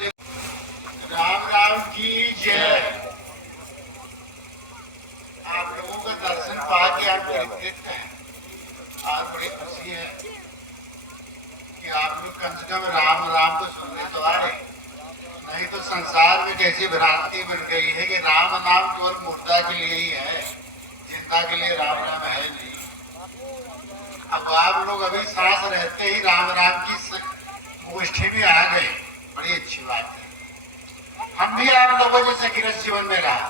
राम राम की जय। आप लोगों का दर्शन पाके आप कृतकृत हैं। आज बड़ी खुशी है कि आप लोग कम से कम राम राम तो सुनने तो आए। नहीं तो संसार में कैसी भ्रांति बन गई है कि राम नाम केवल मुर्दा के लिए ही है, जिंदा के लिए राम राम है नहीं। अब आप लोग अभी सांस रहते ही राम राम की गोष्ठी में आ गए, बड़ी अच्छी बात है। हम भी आप लोगों जैसे गृहस्थ जीवन में रहा,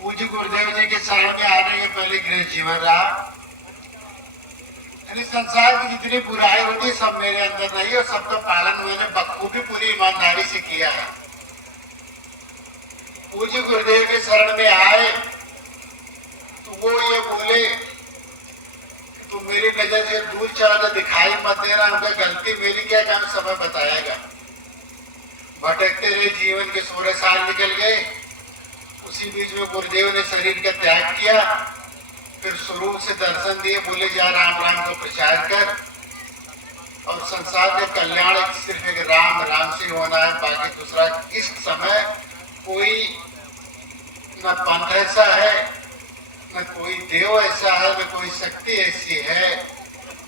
पूज्य गुरुदेव जी के शरण में आने के पहले गृहस्थ जीवन रहा। यानी संसार की जितनी बुराई होती सब मेरे अंदर नहीं, और सबका पालन मैंने बखूबी पूरी ईमानदारी से किया है। पूज्य गुरुदेव के शरण में आए तो वो ये बोले तो मेरी नजर से दूर चला तो दिखाई मत देना, उनका गलती मेरी क्या काम समय बताएगा। भटकते रहे, जीवन के 16 साल निकल गए। उसी बीच में गुरुदेव ने शरीर का त्याग किया, फिर स्वरूप से दर्शन दिए, बोले जा राम राम को प्रचार कर, और संसार का कल्याण सिर्फ एक राम राम से होना है, बाकी दूसरा इस समय कोई न पंथ ऐसा है, न कोई देव ऐसा है, न कोई शक्ति ऐसी है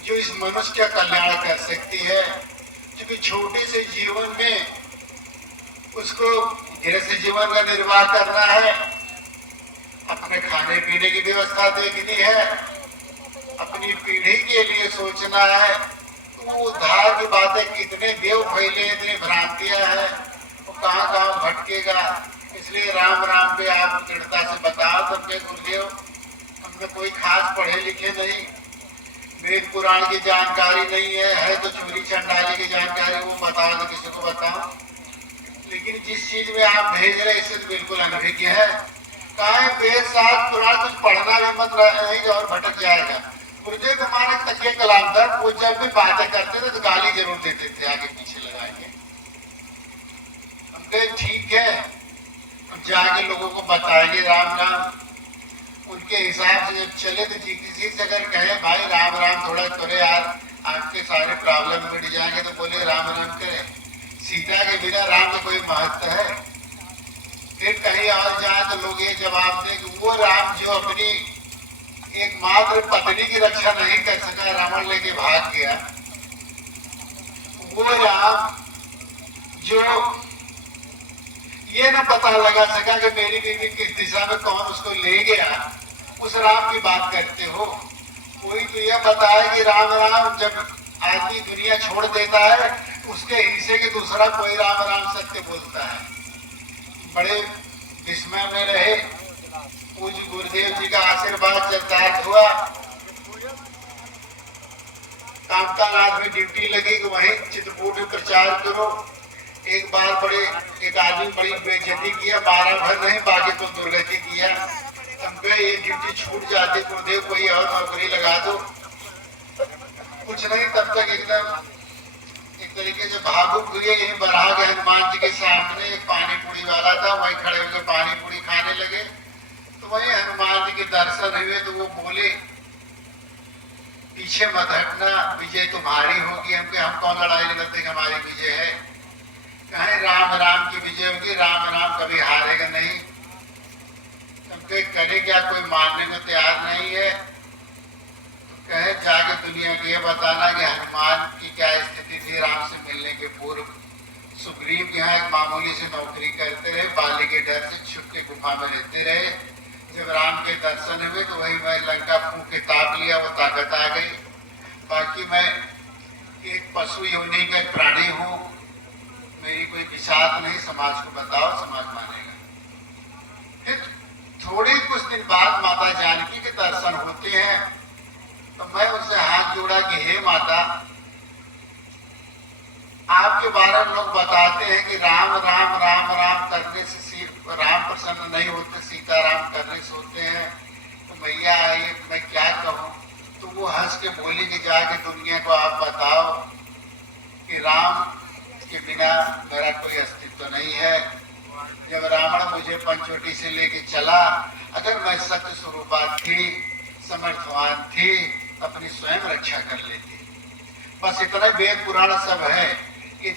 जो इस मनुष्य का कल्याण कर सकती है। क्योंकि छोटे से जीवन में उसको गृहस्थ जीवन का निर्वाह करना है, अपने खाने पीने की व्यवस्था देखनी है, अपनी पीढ़ी के लिए सोचना है। तो वो उद्धार की बातें कितने देव फैले, इतनी भ्रांतियां हैं, वो कहाँ कहाँ भटकेगा। इसलिए राम राम पे आप दृढ़ता से बताओ। सबके गुरुदेव हमने कोई खास पढ़े लिखे नहीं, वेद पुराण की जानकारी नहीं है तो चोरी चंडाली की जानकारी वो बताओ तो किसी को बताओ। लेकिन जिस चीज में आप भेज रहे इससे तो बिल्कुल अनभिज्ञ है। कहा वेद शास्त्र पुराण कुछ पढ़ना भी मत रहेगा और भटक जाएगा। गुरुदेव हमारे तकिए कलाम था, वो जब भी बातें करते थे तो गाली जरूर देते थे, आगे पीछे लगाएंगे। हम कहे ठीक है, हम जाके लोगों को बताएंगे राम राम। उनके हिसाब से जब चले तो किसी से अगर कहे भाई राम राम थोड़ा करे यार, आपके सारे प्रॉब्लम मिट जाएंगे, तो बोले राम राम करें। सीता के बिना राम का कोई महत्व है? फिर कहीं और जाए तो लोग ये जवाब दें कि वो राम जो अपनी एकमात्र पत्नी की रक्षा नहीं कर सका, रावण लेके भाग गया, वो राम जो ये ना पता लगा सका कि मेरी बीवी किस दिशा में कौन उसको ले गया, उस राम की बात करते हो। कोई तो यह बताए कि राम राम जब आदमी दुनिया छोड़ देता है उसके हिस्से के दूसरा कोई राम राम सत्य बोलता है। बड़े विस्मय में रहे। पूज्य गुरुदेव जी का आशीर्वाद चरितार्थ हुआ। कामतानाथ में ड्यूटी लगी कि वहीं चित्रकूट में प्रचार करो। एक बार एक आदमी बड़ी बेइज्जती किया, 12 भर नहीं बाकी तो दुर्गति किया। हम कहे ये ड्यूटी छूट जाती, गुरुदेव कोई और नौकरी लगा दो। कुछ नहीं, तब तक एकदम एक तरीके से भावुक हुए। यही बराह के हनुमान जी के सामने एक पानी पूरी वाला था, वहीं खड़े होकर पानी पूरी खाने लगे। तो वहीं हनुमान जी के दर्शन हुए तो वो बोले पीछे मत हटना, विजय तुम्हारी होगी। हम कौन लड़ाई लड़ते हमारी विजय है? कहे राम राम की विजय होगी, राम राम कभी हारेगा नहीं। हमके करे क्या, कोई मारने को तैयार नहीं है। कहे जाके दुनिया को ये बताना कि हनुमान की क्या स्थिति थी राम से मिलने के पूर्व। सुग्रीव यहाँ एक मामूली से नौकरी करते रहे, बाली के डर से छुप के गुफा में रहते रहे। जब राम के दर्शन हुए तो वही मैं लंका फूंक के ताप लिया, वो ताकत आ गई। बाकी मैं एक पशु योनि का प्राणी हूँ, मेरी कोई विषाद नहीं। समाज को बताओ, समाज मानेगा। फिर थोड़े कुछ दिन बाद माता जानकी के दर्शन होते हैं तो मैं उनसे हाथ जोड़ा कि हे माता, आपके बारे में लोग बताते हैं कि राम राम राम राम करने से राम प्रसन्न नहीं होते, सीताराम करने से होते हैं। तो मैया ये मैं क्या कहूँ? तो वो हंस के बोली कि जाके दुनिया को आप बताओ कि राम के बिना मेरा कोई अस्तित्व नहीं है। जब रावण मुझे पंचवटी से लेके चला, अगर मैं सत्य स्वरूपा थी, समर्थवान थी, अपनी स्वयं रक्षा कर लेती। बस इतना वेद पुराण सब है,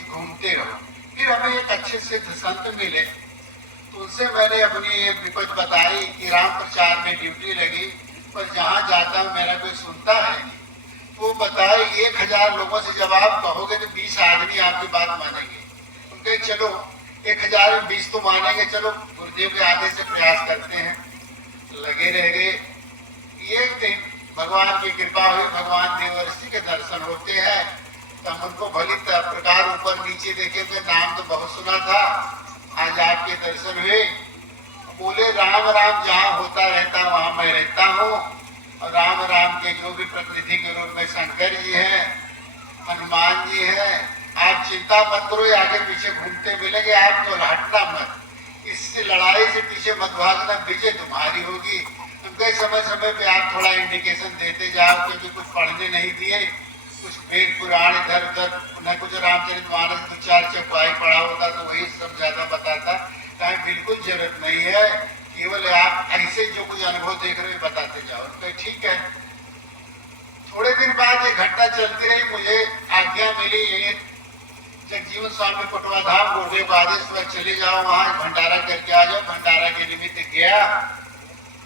घूमते रहो। फिर हमें एक अच्छे से संत मिले, तो उनसे मैंने अपनी ये विपद बताई कि राम प्रचार में ड्यूटी लगी, पर जहाँ जाता हूँ मेरा कोई सुनता है नहीं। वो बताए 1000 लोगों से जब आप कहोगे तो 20 आदमी आपकी बात मानेंगे। उनके चलो 1000 में 20 तो मानेंगे, चलो गुरुदेव के आदेश से प्रयास करते हैं। लगे रह गए। एक दिन भगवान की कृपा हुई, भगवान देवर्षि के दर्शन होते हैं, तो हम उनको भली प्रकार ऊपर नीचे देखे, उनके नाम तो बहुत सुना था, आज आपके दर्शन हुए। बोले राम राम जहाँ होता रहता वहां मैं रहता हूँ, और राम राम के जो भी प्रकृति के रूप में शंकर जी हैं, हनुमान जी हैं, आप चिंता मत करो, आगे पीछे घूमते मिलेंगे, आप तो हटना मत, इससे लड़ाई से पीछे मत भागना, विजय तुम्हारी होगी। उनके समय समय पे आप थोड़ा इंडिकेशन देते जाओ, क्योंकि कुछ पढ़ने नहीं दिए, कुछ वेद पुराण इधर उधर न, कुछ रामचरितमानस 2-4 चौपाई पढ़ा होता तो वही सब ज्यादा बताता। कहीं बिल्कुल जरूरत नहीं है, केवल आप ऐसे जो कुछ अनुभव देख रहे हो बताते जाओ। तो ठीक है। थोड़े दिन बाद ये घटना चलती रही, मुझे आज्ञा मिली ये जगजीवन स्वामी पटवा धाम गुरुदेव का आदेश पर चले जाओ, वहां भंडारा करके आ जाओ। भंडारा के निमित्त गया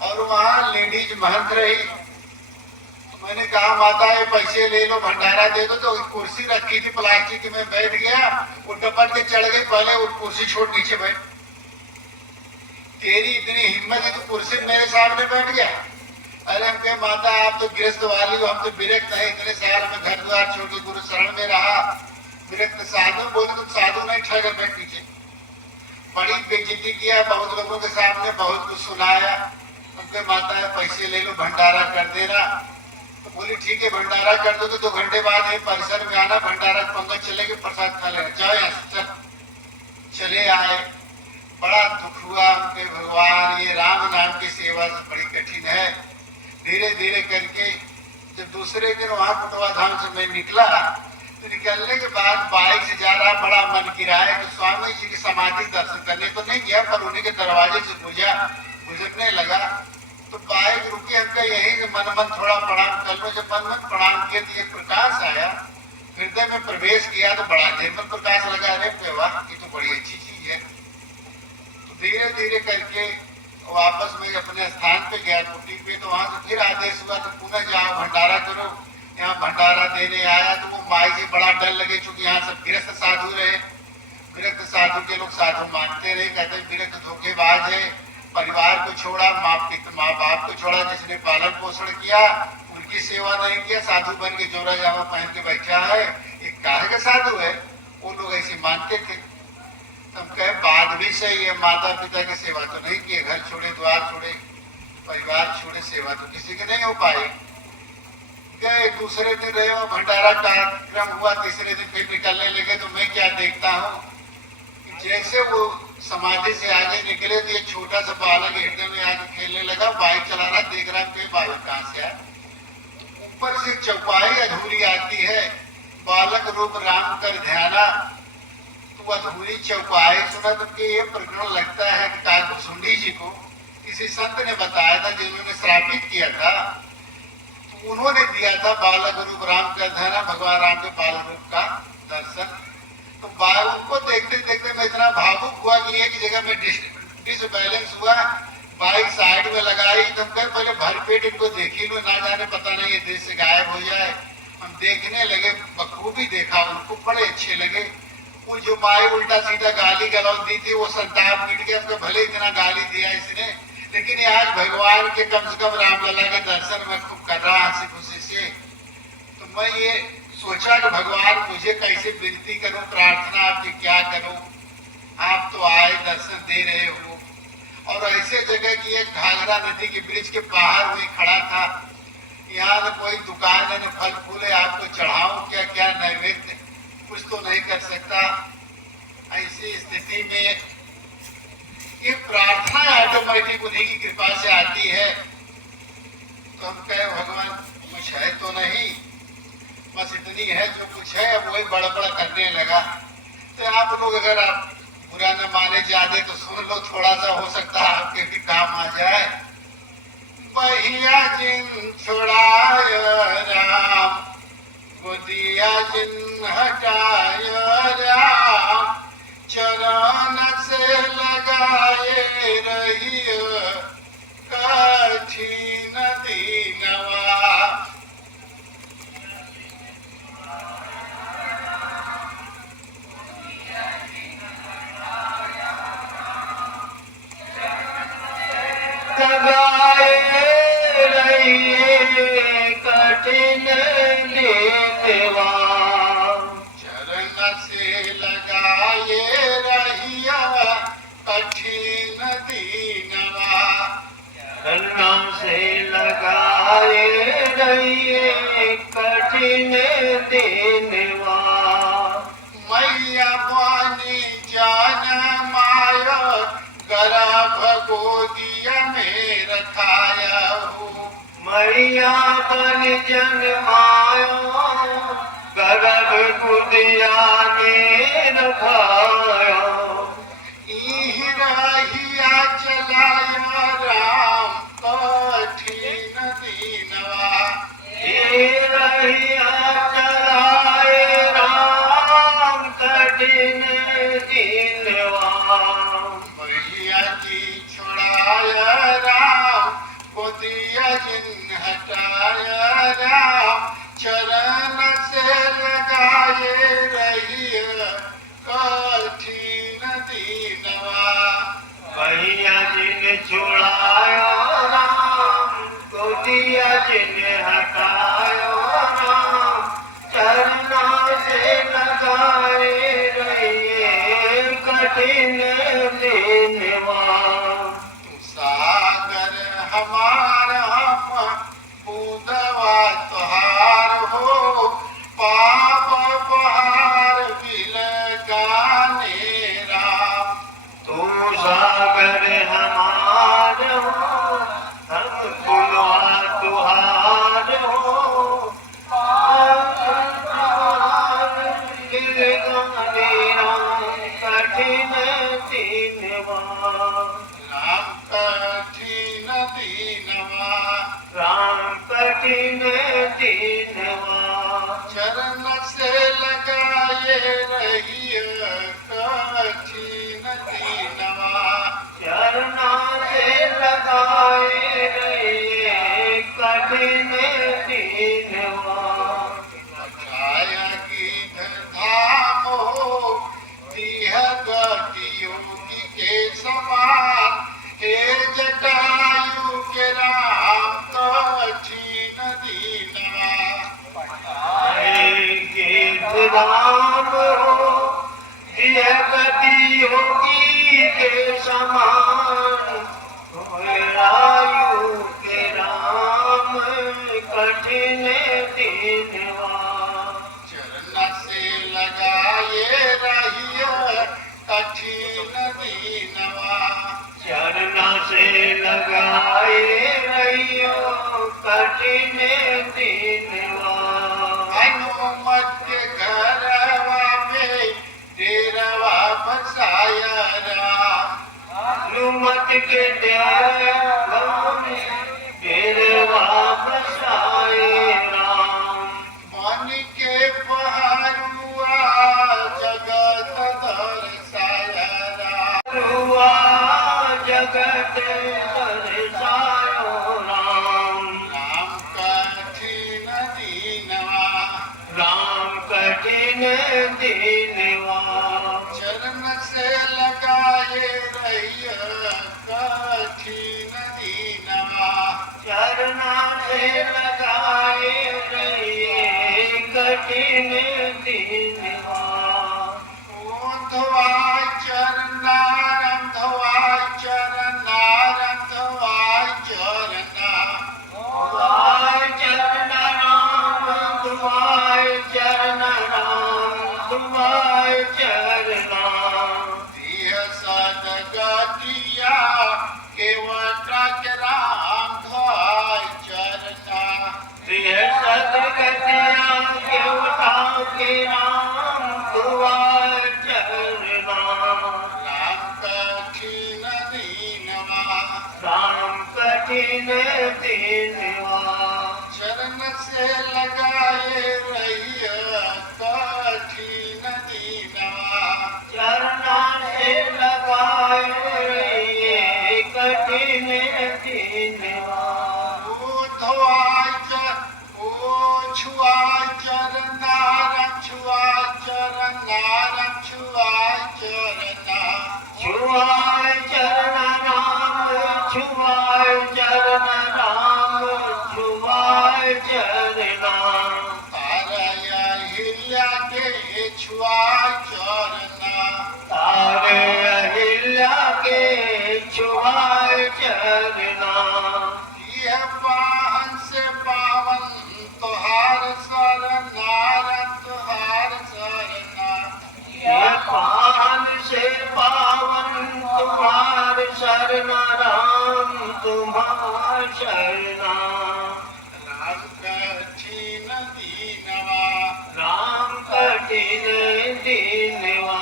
और वहां लेडीज महंत रही। तो मैंने कहा माता ये पैसे ले लो, भंडारा दे दो। तो कुर्सी रखी थी प्लास्टिक में, बैठ गया, वो डपट के चढ़ गई, पहले वो कुर्सी छोड़ नीचे बैठ। तेरी इतनी हिम्मत है तो कुर्सी मेरे सामने बैठ गया। अरे हम कहे माता आप तो गृहस्थ वाली हो, हम तो विरक्त है, इतने साल में घर द्वार छोड़ के गुरु शरण में रहा, विरक्त साधु। बोले तुम साधु नहीं, ठहर बैठ नीचे। बड़ी बेइज्जती किया, बहुत लोगों के सामने बहुत कुछ सुनाया। उनके माता है पैसे ले लो, भंडारा कर देना। तो बोली ठीक है भंडारा कर दो, तो 2 घंटे बाद ये परिसर में आना, भंडारा पंगत चलेगी, प्रसाद खा लेना, जाओ यहाँ से। चले आए। बड़ा दुख हुआ उनके, भगवान ये राम नाम की सेवा बड़ी कठिन है। धीरे धीरे करके जब दूसरे दिन वहां पटवा धाम से मैं निकला, तो निकलने के बाद बाइक से जा रहा, बड़ा मन गिराया, तो स्वामी जी की समाधि दर्शन करने तो नहीं गया, पर उन्हीं के दरवाजे से गुजरने लगा। तो बाइक रुकी, हमका यही मन थोड़ा प्रणाम कर लो। जब मन प्रणाम किया तो एक प्रकाश आया, हृदय में प्रवेश किया, तो बड़ा निर्मल प्रकाश लगा। अरे वाह, ये तो बड़ी अच्छी चीज है। धीरे धीरे करके वापस में अपने स्थान पे गया कुटी पे, तो वहां से फिर आदेश हुआ तो पुनः जाओ भंडारा करो। यहाँ भंडारा देने आया तो वो माई से बड़ा डर लगे, चूंकि यहाँ सब गृहस्थ साधु रहे। गृहस्थ साधु के लोग साधु मानते रहे, कहते गृहस्थ धोखेबाज है, परिवार को छोड़ा, माँ बाप को छोड़ा, जिसने पालन पोषण किया उनकी सेवा नहीं किया, साधु बन के जोरा जामा पहन के बैठा है, एक काहे का साधु है। वो लोग ऐसे मानते थे। तब कहे बात भी सही है, माता पिता की सेवा तो नहीं की, घर छोड़े, द्वार छोड़े, परिवार छोड़े, सेवा तो किसी की नहीं हो पाई। गए दूसरे दिन रहे, भंडारा कार्यक्रम हुआ, तीसरे दिन फिर निकलने लगे, तो मैं क्या देखता हूँ, जैसे वो समाधि से आगे निकले तो एक छोटा सा बालक हृदय में आगे खेलने लगा, बाइक चला रहा, देख रहा कि बालक कहाँ से आया। ऊपर से चौपाई अधूरी आती है, बालक रूप राम कर ध्याना, तो अधूरी चौपाई सुना तो ये प्रकरण लगता है कि काकुसुंडी जी को किसी संत ने बताया था, जिन्होंने श्रापित किया था, तो उन्होंने दिया था बालक रूप राम का ध्यान, भगवान राम के बाल रूप का दर्शन। तो उनको देखते देखते मैं इतना भावुक हुआ कि एक जगह में डिसबैलेंस हुआ, बाइक साइड में लगाई, तब कहे पहले भर पेट इनको देखी लो, ना जाने पता नहीं ये देश से गायब हो जाए। हम देखने लगे, बखूबी देखा, उनको बड़े अच्छे लगे। वो जो माए उल्टा सीधा गाली गलौज दी थी, वो संताप मिट गया, हमको भले इतना गाली दिया इसने, लेकिन आज भगवान के कम से कम रामलला के दर्शन में खूब कर रहा हंसी खुशी से। तो मैं ये सोचा कि भगवान मुझे कैसे विनती करूं, प्रार्थना आपकी क्या करूं, आप तो आए दर्शन दे रहे हो। और ऐसे जगह की एक घाघरा नदी के ब्रिज के बाहर हुई खड़ा था, यहाँ न कोई दुकान है, न फल फूल है, आपको चढ़ाऊं क्या क्या नैवेद्य, कुछ तो नहीं कर सकता। ऐसी स्थिति में ये प्रार्थना ऑटोमेटिक उन्हीं की कृपा से आती है। तो हम कहे भगवान कुछ है तो नहीं, बस इतनी है जो कुछ है, अब वही बड़ा बड़ा करने लगा। तो आप लोग अगर आप बुरा न माने जाते तो सुन लो, थोड़ा सा हो सकता है आपके भी काम आ जाए। बहिया जिन छुड़ाय राम, गोदिया जिन हटाय राम, चरण से लगाए रहिय कठिन दीनवा। लगाए रहिए कठिन दीनवा। चरण से लगाए रहिया कठिन दीनवा। चरण से लगाए रहिए कठिन दीनवा। मैया पानी जान माया गर्भ गोदिया में रखाया हूँ। मैया बन जन्मायो गर्भ गुदिया में रखायो। इह रहिया चलाया राम कठिन दीनवा। ये रहिया चलाए राम कठिन दीनवा। मैया जी छुड़ाया राम गोदिया जिन हटाया राम। चरण से लगाए रहिए कठिन दीनवा। मैया जिन छुड़ायो राम गोदिया जिन हटायो राम। चरणों से लगाए रहिए कठिन दीनवा। सागर हमारा हम पूदवा तुहार हो। पाप पहाड़ बिल गाने राम। तू सागर हमार हो हम बुलवा तुहार हो। दिल गाने राम कठिन दीनवा। राम कठिन दीनवा। राम कठिन दीनवा। चरण से लगाए रहिए कठिन दीनवा। चरणों से लगाए रहिए कठिन दीनवा। छाया गीत धाम हो दीह गति योगी के समान। हे जटायु के राम कठिन दीनवा। गीत राम हो दिया गति होगी के समान। रायु के राम कठिन दीनवा। चरण से लगाए रहिए कठिन दीनवा। चरण से लगाए रहियो कठिन दीनवा। हनुमत के घरवा में डेरवा बसाया राम। हनुमत के डेरवा में डेरवा बसाए राम। मन के पहरुआ जगत दर्शाया राम। हुआ जगत दर्शायो राम। राम कठिन दीनवा। राम कठिन दीनवा। चरण से लगाए रहिए कठिन दीनवा। चरण से लगाए रहिए कठिन दीनवा। ऊंधवा चरना रंधवा चरना रंधवा चरना। दुआय चरण राम दुआय चरण राम दुआय चरण। दिह सदगतिया केवटा के राम धाय चरना। प्रिय सदगतिया केवटा के राम दुआय चरण। राम कठिन दीनवा। राम कठिन दीनवा। चरण से लगाए रहिए कठिन दीनवा। चरण अहिल्या के छुआ चरना तारे अहिल्या के छुआए चरना यह पावन से पावन तुहार सरनार तुहार सरना ये पावन से पावन तुम्हार शरणा राम तुम्हार शरणा राम कठिन दीनवा राम कठिन दीनवा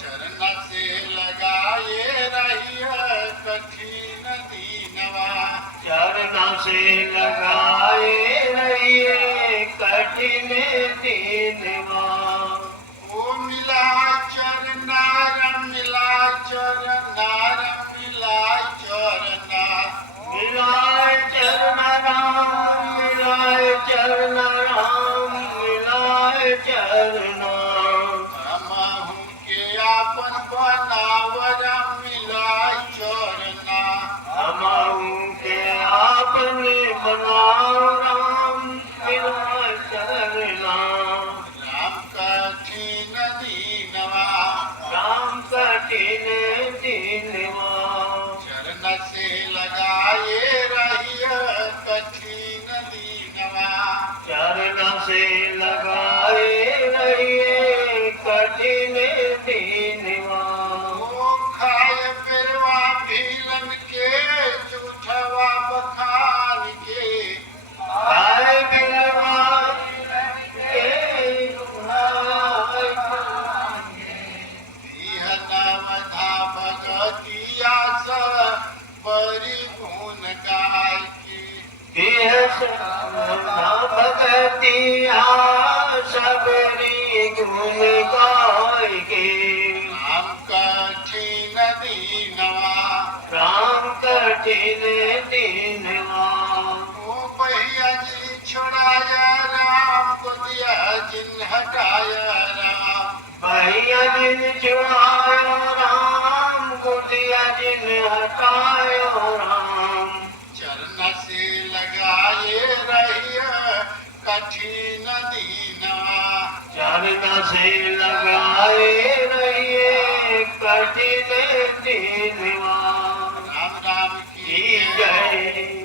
चरण से लगाए रहिए कठिन दीनवा चरना से लगाए रहिए कठिन दीनवा ओ मिला चरनार मिला चरनार मिला चरना मिलाए चरण राम मिलाए चरण राम मिलाए चरना हमहु के आपन बनावर मिला चरना हमाऊ के आपने बनाओ राम मिलाए चरना राम कठिन दीनवा राम कठिन दीनवा चरण से लगाए रहिए कठिन दीनवा चरण से लगाए रहिए कठिन दीनवा ओ खाए पेरवा भीलन के जूठवा बखान के आए बिलवा के नवधा भगतिया स बड़ी गुण गाय की भगतिया सबरी गुण गाय के राम कठिन दीनवा राम कठिन दीनवा ओ भैया जी छोड़ाया राम को दिया जिन हटाया राम भैया जिन छुड़ायो राम गुदिया जिन हटायो राम चरण से लगाए रहिए कठिन दीनवा चरण से लगाए रहिए कठिन दीनवा राम राम की की जय।